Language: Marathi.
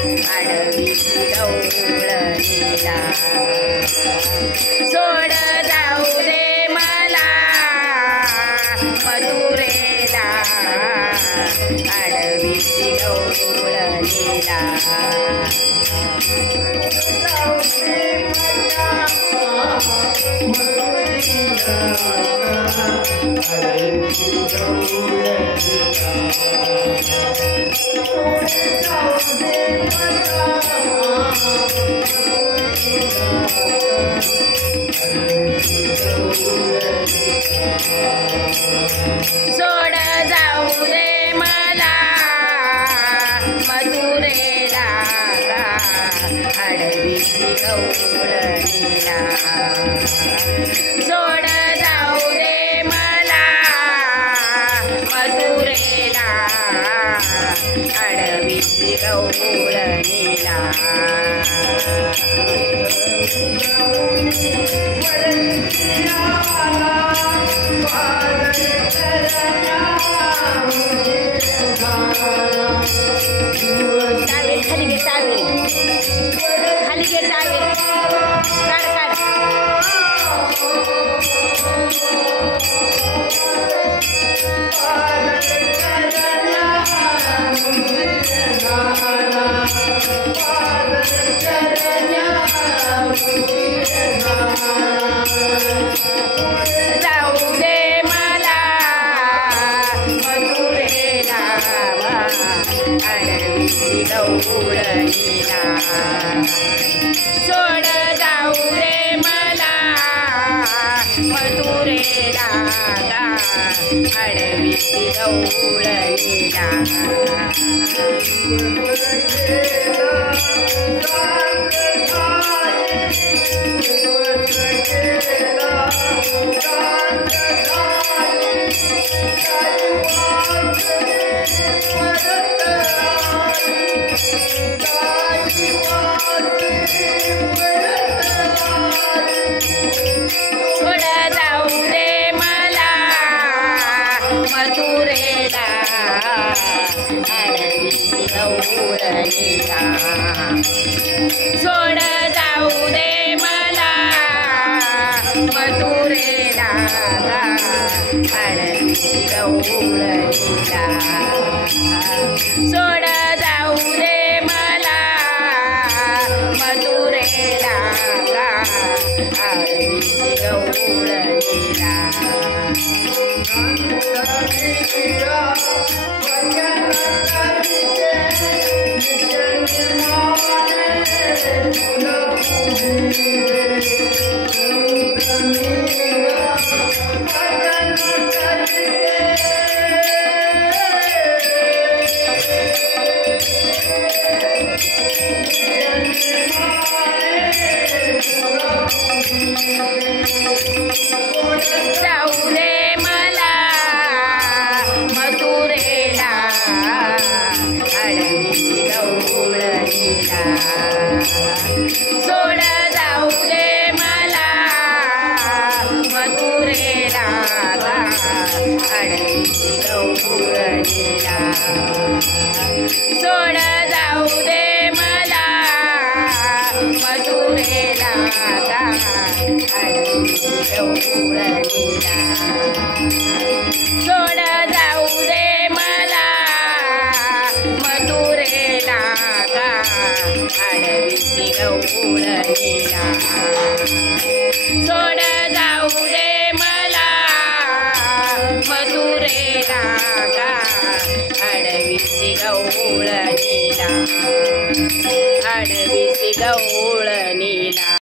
आडवीची गवळ नीला सोड जाऊ दे मला मथुरेला आडवीची गवळ नीला सोड जाऊ दे मला मथुरेला आडवीची गवळ नीला सोड जाऊ दे मला मथुरेला आडवीची गवळ नीला टावेल खाली घे टावेल खाली घे टावेल काढ काढ जाऊ दे मला मथुरेला आडवीची गवळ नीला सोड जाऊ दे मला मथुरेला आडवीची गवळ नीला सोड जाऊ दे मला मथुरेला आडवीची गवळ नीला सोड जाऊ दे मला मथुरेला आडवीची गवळ नीला सोड जाऊ दे मला मथुरेला आडवीची गवळ नीला जाऊ दे मला मथुरेला आडवीची गवळ नीला सोड जाऊ दे मला मथुरेला आडवीची गवळ नीला सोड जाऊ दे मला मथुरेला आडवीची गवळ नीला सोड जाऊ दे मला मथुरेला आडवीची गवळ नीला सोड जाऊ दे मला मथुरेला आडवीची गवळ नीला आडवीची गवळ नीला।